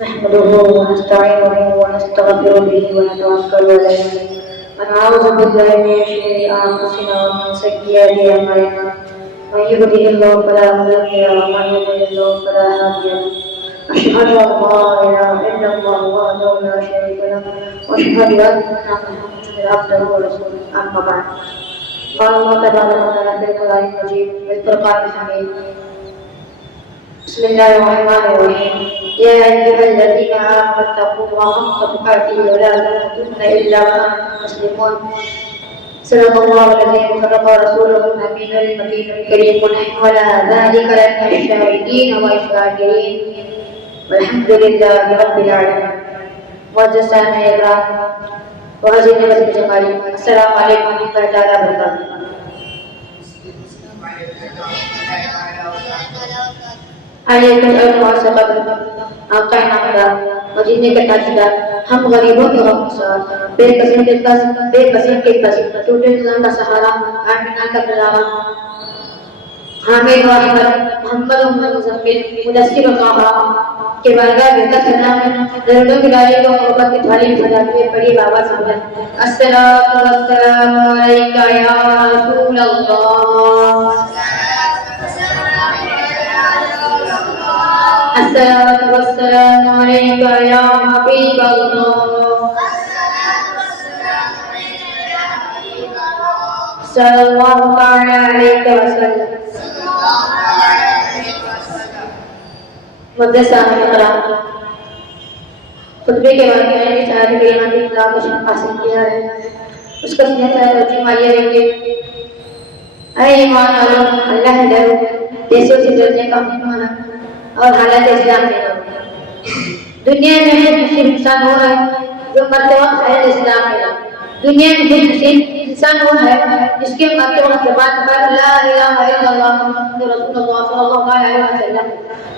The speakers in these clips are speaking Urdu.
نحمده ونستعينه ونستغفر به ونتوكل عليه ونعوذ بالله من شرور أنفسنا ومن سيئات أعمالنا من يهده الله فلا مضل له ومن يضلل فلا هادي له أشهد أن لا إله إلا الله وحده لا شريك له وأشهد أن محمدا عبده ورسوله أما بعد قال الله تبارك وتعالى في القرآن المجيد والفرقان الحميد بسم الله الرحمن الرحيم يا أيها الذين آمنوا اتقوا الله حق تقاته ولا تموتن إلا وأنتم مسلمون صدق الله العظيم وصدق رسوله الأمين المكين الكريم ونحن على ذلك لمن الشاهدين والشاكرين والحمد لله رب العالمين. معزز سامعین اکرام وحضرت نبی جمالی السلام علیکم ورحمۃ اللہ تعالیٰ وبرکاتہ. آقا نامدار مدینے کے تاجدار ہم غریبوں کے غم گسار بے قسم کے قصد ٹوٹے نظام کا سہارا آمینہ کا بلاوا حامد و احمد محمد مزمل مدثر و طاہا کے بارگاہ بہتر سلام دردوں کی ڈالی کو محبت کی تھالی سجاتے ہوئے پڑھی بابا سمجھ السلام والسلام علیکہ یا رسول اللہ الصلاة والسلام عليك يا حبيب الله صلى الله تعالى عليك وسلم. مدرسہ اکرام خطبے کے بعد میں نے چاہے کہ یہاں کی اطلاع کو حاصل کیا ہے اس کا سنیا چاہے رجی مالیہ رہیں گے. اے ایمان والو اللہ ہے ڈرو دیسوں سے ڈرنے کا مانا اور حالت اسلام میں دنیا میں خوش انسان وہ ہے جو مرتے وقت ہے اسلام میں. دنیا میں خوش انسان وہ ہے جس کے مرتے وقت زبان پر لا الہ الا اللہ محمد رسول اللہ صلی اللہ علیہ وسلم.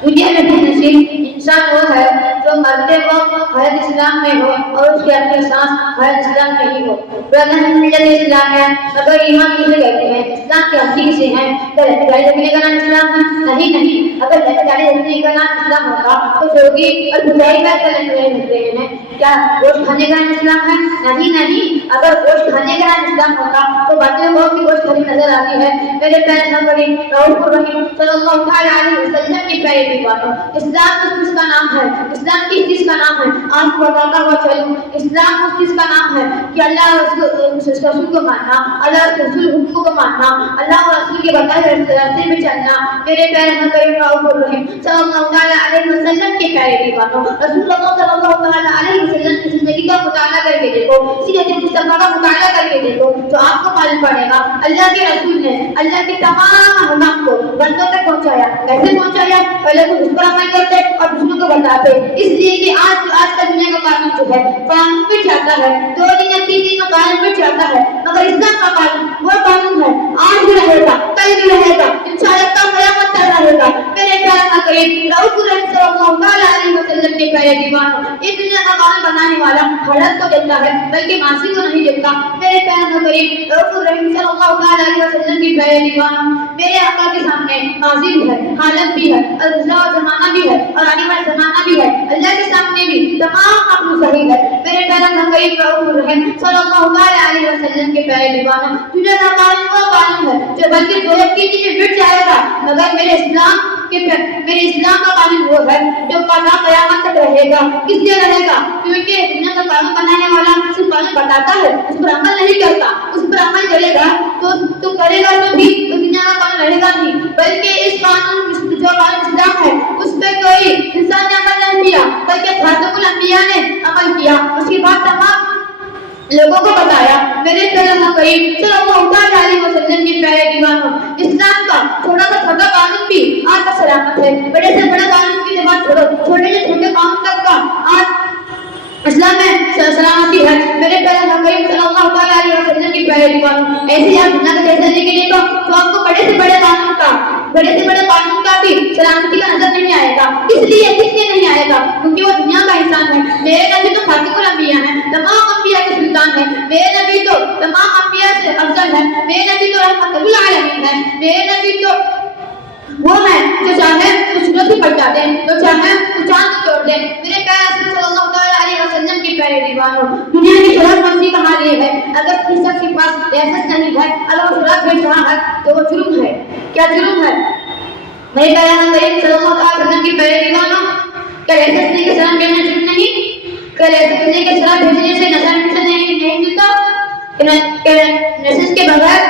دنیا میں خوش انسان وہ ہے جو مرتے وقت حیات اسلام میں ہو اور اس کی اپنی سانس حیات اسلام میں ہی ہو. ملت اسلام ہے مگر ایمان کسے کہتے ہیں؟ اسلام کے حقیقی سے ہیں. کیا رہتے گاڑی رکھنے کا نام اسلام ہے؟ نہیں. اگر رہتے گاڑی رکھنے کا نام اسلام ہوتا تو شوگی اور بجائی میں رہتے ہیں. کیا گوشت کھانے کا نام اسلام ہے؟ نہیں. اگر گوشت کھانے کا نام اسلام ہوتا تو باقی لوگوں کی گوشت کھانی نظر آتی ہے. میرے پیارے نبی رؤوف الرحیم صلی اللہ علیہ وسلم کی پیاری باتوں اسلام کس کا نام ہے؟ اسلام کس چیز کا نام ہے؟ آپ کو بتاتا ہوا چلوں. اسلام کس چیز کا نام ہے کہ اللہ رسول کو ماننا, اللہ رسول حکم کو ماننا, اللہ رسول کے بتائے راستے میں چلنا. میرے پیارے نبی رؤوف الرحیم صلی اللہ علیہ وسلم کی پیاری باتوں رسول اللہ صلی اللہ علیہ وسلم کی زندگی کا مطالعہ کر کے دیکھو, سیرت مصطفیٰ کا مطالعہ کر کے دیکھو تو آپ کو معلوم پڑے گا اللہ کے رسول نے اللہ کے تمام احکام کو بندوں تک پہنچایا. کیسے پہنچایا؟ پہلے وہ اس پر عمل کرتے اور دوسروں کو بتاتے. اس لیے کہ آج کا دنیا کا قانون جو ہے قانون پہ چلتا ہے, 2 دن یا 3 دن کا قانون پہ چلتا ہے, مگر اسلام کا قانون وہ قانون ہے آج بھی رہے گا, کل بھی رہے گا, انشاءاللہ قیامت تک رہے گا. میرے پیارے نبی رؤوف الرحیم صلی اللہ علیہ وسلم کے پیارے دیوانوں اس دنیا کا قانون بنانے والا حالت کو دیکھتا ہے بلکہ معاصی کو نہیں دیکھتا. میرے پیارے نبی رؤوف الرحیم صلی اللہ علیہ وسلم کی پیارے دیوانوں میرے آقا کے سامنے ماضی بھی ہے, حالت بھی ہے, گزشتہ زمانہ بھی ہے اور آنے والا زمانہ بھی ہے. اللہ کے سامنے بھی تمام حق صحیح ہے. میرے پیارے نبی رؤوف الرحیم صلی اللہ علیہ وسلم کے پیارے دیوانوں دنیا کا قانون وہ قانون ہے جو بلکہ 2-3 دن میں مٹ جائے گا, مگر میرے اسلام کا قانون وہ ہے جو قیامت تک رہے گا. کس لیے رہے گا؟ کیونکہ دنیا کا قانون بنانے والا صرف قانون بتاتا ہے, اس پر عمل نہیں کرتا. اس پر عمل کرے گا تو کرے گا تو بھی دنیا کا قانون رہے گا نہیں, بلکہ اس قانون جو قانون اسلام ہے اس پہ کوئی انسان نے عمل نہیں کیا بلکہ خاتم الانبیاء نے عمل کیا. اس کے بعد تمام لوگوں کو بتایا. میرے پیارے نبی صلی اللہ علیہ وسلم کے پیارے دیوانوں اسلام کا چھوٹا سا چھوٹا قانون بھی آج کا سلامت ہے. بڑے سے بڑا قانون کی بات چھوڑو, چھوٹے سے چھوٹے قانون تک کا آج اسلام میں سلامتی ہے. میرے پیارے نبی صلی اللہ علیہ وسلم کی پیارے دیوانوں ایسے آپ دنیا کا جیسے لے کے دیکھو تو آپ کو بڑے سے بڑے قانون کا بھی سلامتی کا نظر نہیں آئے گا. اس لیے نہیں آئے گا کیونکہ وہ دنیا کا انسان ہے. میرے نبی تو خاتم الانبیاء ہیں, تمام انبیاء کے سلطان ہیں. میرے نبی تو تمام انبیاء سے افضل ہے. میرے نبی تو رحمت للعالمین ہے. میرے نبی تو وہ ہے جو چاہے تو سورج کو پلٹا دے, جو چاہے تو چاند کو توڑ دے. میرے دنیا کی شراب نوشی کا حال یہ ہے اگر کسی شخص کے پاس لائسنس نہیں ہے اگر وہ شراب بیچ رہا ہے تو وہ جرم ہے. کیا جرم ہے؟ میرے پیارے نبی صلی اللہ علیہ وسلم کی پیارے دیوانوں کیا لائسنس لے کے شراب بیچنا جرم نہیں؟ کیا لائسنس لے کے شراب بیچنے سے نشہ نہیں ملتا؟ لائسنس کے بغیر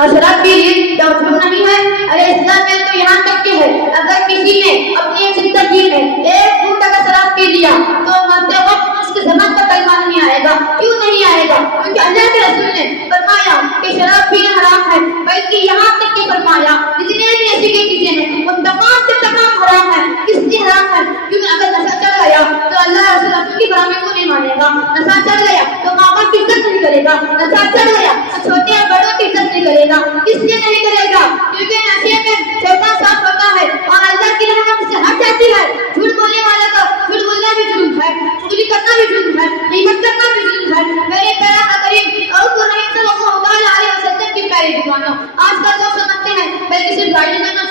اور شراب پی لی کیا جرم نہیں ہے؟ ارے اسلام میں تو یہاں تک کہ ہے اگر کسی نے اپنی زندگی میں ایک گھونٹ اگر شراب پی لیا تو مرتے وقت اس کی زبان پر کلمہ نہیں آئے گا. کیوں نہیں آئے گا؟ کیونکہ اللہ کے رسول نے فرمایا کہ شراب پینا حرام ہے, بلکہ یہاں تک کہ فرمایا جتنے بھی ایسی کی چیزیں ہیں وہ تمام سے تمام حرام ہے. کس لیے حرام ہے؟ کیونکہ اگر نشہ چڑھ گیا تو اللہ رسول کی برامے کو نہیں مانے گا. نشہ چڑھ گیا تو ماں باپ کی عزت نہیں کرے گا. نشہ چڑھ گیا تو چھوٹے اور بڑوں کی عزت نہیں کرے گا. کس لیے نہیں کرے گا؟ کیونکہ نشے میں شیطان صاف ہوتا ہے اور اللہ کی رحمت سے ہٹ جاتی ہے. جھوٹ بولنے والا کا جھوٹ بولنا بھی جرم ہے, چغلی کرنا بھی جرم ہے, غیبت کرنا بھی جرم ہے. میرے پیارے حبیب اور رحیم صلی اللہ علیہ وسلم کی پیاری دیوانوں, آج کل لوگ سمجھتے ہیں بلکہ صرف گاڑی کرنا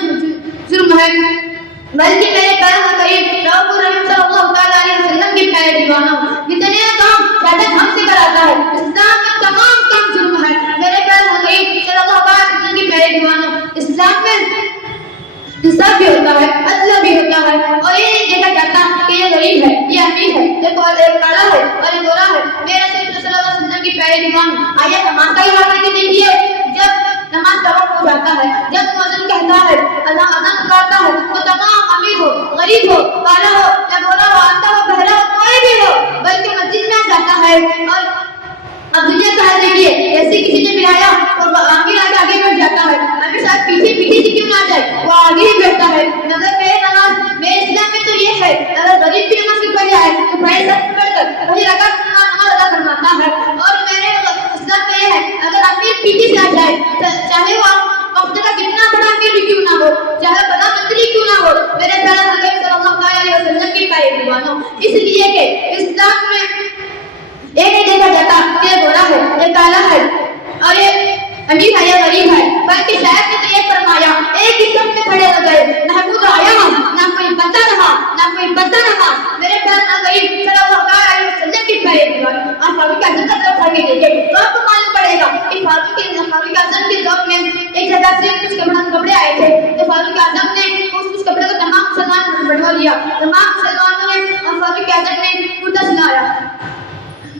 جرم ہے, بلکہ میرے پیارے حبیب اور رحیم صلی اللہ علیہ وسلم کی پیاری دیوانوں جتنے کام زیادہ ہم سے کراتا ہے اسلام میں تمام کام جرم ہے. میرے پیارے حبیب صلی اللہ علیہ وسلم کی پیاری دیوانوں اسلام میں انصاف بھی ہوتا ہے, عدل بھی ہوتا ہے, اور یہ نہیں دیکھا جاتا کہ یہ غریب ہے, یہ امیر ہے, یہ کالا ہے اور یہ گورا ہے. میرے صلی اللہ علیہ وسلم کی پیاری دیوانوں آیا نماز کا ہی واقعہ دیکھیے. جب نماز کا وقت ہو جاتا ہے, جب مؤذن کہتا ہے اللہ اذان پکارتا ہے, وہ تمام امیر ہو, غریب ہو, کالا ہو یا گورا ہو, اندھا ہو, بہرا ہو, کوئی بھی ہو, بلکہ مسجد میں جاتا ہے. اور اب دنیا کا حال دیکھیے, ایسے کسی نے ملایا اور امیر آگے بڑھ جاتا ہے, امیر صاحب پیچھے سے کیوں نہ جائے, وہ آگے ہی بیٹھتا ہے. مگر میرے نماز میرے اسلام میں تو یہ ہے اگر غریب کی نماز کی پڑھ جائے تو بھائی سب پڑھ کر وہی رکعت نماز ادا فرماتا ہے. اور میرے اسلام میں یہ ہے اگر امیر پیچھے سے آ جائے چاہے وہ وقت کا کتنا بڑا امیر بھی کیوں نہ ہو, چاہے بڑا منتری کیوں نہ ہو, میرے پیارے حبیب صلی اللہ علیہ وسلم کی پیاری دیوانوں اس لیے کہ اسلام میں یہ نہیں دیکھا جاتا کہ یہ گورا ہے, یہ کالا ہے اور یہ امیر ہے یا غریب ہے, بلکہ شاید نے تو یہ فرمایا ایک ہی سب میں کھڑے ہو گئے, نہ کوئی آیا نہ کوئی بندہ رہا نہ کوئی بندہ رہا. میرے پیارے حبیب صلی اللہ علیہ وسلم کی پیاری دیوانوں آپ فاروق اعظم کا طرف آگے دیکھیں تو آپ کو معلوم پڑے گا کہ فاروق اعظم کے دور میں ایک جگہ سے کچھ کپڑے آئے تھے, تو فاروق اعظم نے اس کپڑے کو تمام مسلمانوں نے بٹوا لیا. تمام مسلمانوں نے اور فاروق اعظم نے کرتا سلایا,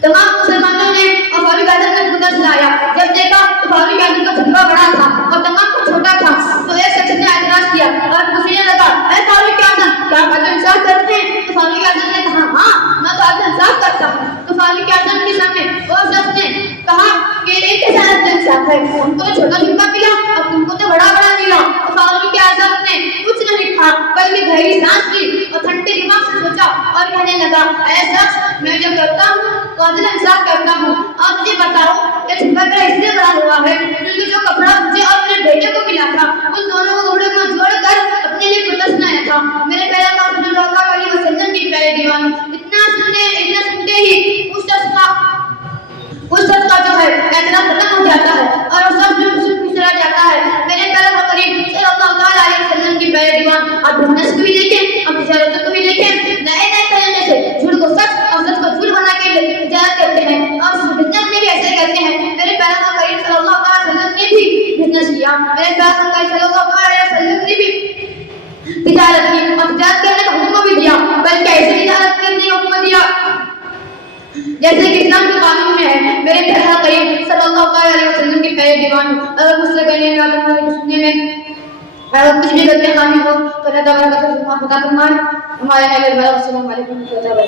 تمام مسلمانوں نے اور فاروق اعظم نے کرتا سلایا. جب دیکھا تو فاروق اعظم کا جھبا بڑا تھا اور تمام کو چھوٹا تھا, تو ایک شخص نے اعتراض کیا اور پوچھنے لگا اے فاروق اعظم کیا آپ عدل انصاف کرتے ہیں؟ تو فاروق اعظم نے کہا ہاں میں تو عدل انصاف کرتا ہوں. تو فاروق اعظم کے سامنے وہ شخص نے کہا کہ یہ کیسا عدل انصاف ہے, ہم کو چھوٹا جھبا ملا اور تم کو تو بڑا بڑا ملا. تو فاروق اعظم نے کچھ نہیں کہا بلکہ گہری سانس لی اور ٹھنڈے دماغ سے سوچا اور کہنے لگا اے شخص میں جو کرتا ہوں تو عدل انصاف کرتا ہوں. اب مجھے بتاؤ کہ جھبا میرا اس لیے بڑا ہوا ہے کیونکہ جو کپڑا مجھے اور میرے بیٹے کو ملا تھا ان دونوں کپڑوں کو جوڑ کر اپنے لیے کرتا سنایا تھا. میرے پیارے آقا صلی اللہ علیہ وسلم کی پیارے دیوانوں اتنا سنتے ہی اس شخص کا جو ہے اعتراض ختم ہو جاتا ہے اور وہ سب جو پچھڑا جاتا ہے. میرے پیارے قریب صلی اللہ علیہ وسلم کی پیارے دیوان آپ بزنس کو بھی دیکھیں اور تجارتوں کو بھی دیکھیں, نئے طریقے سے جھوٹ کو سچ اور سچ کو جھوٹ بنا کے تجارت کرتے ہیں اور بزنس میں بھی ایسے کرتے ہیں. میرے پیارے قریب صلی اللہ علیہ وسلم نے بھی بزنس کیا, میرے پیارے قریب صلی اللہ علیہ وسلم نے بھی تجارت کی اور تجارت کرنے کا حکم بھی دیا, بلکہ ایسے تجارت کرنے کا حکم دیا جیسے کہ اسلام کے قانون میں ہے. میرے پیارے قریب صلی اللہ علیہ وسلم کے پیارے دیوان اگر مجھ سے کہنے کا تمہارے سننے میں اگر کچھ بھی غلطی خامی ہو تو اللہ تعالیٰ کا خدا فرمائے. ہمارے السلام علیکم و رحمۃ اللہ.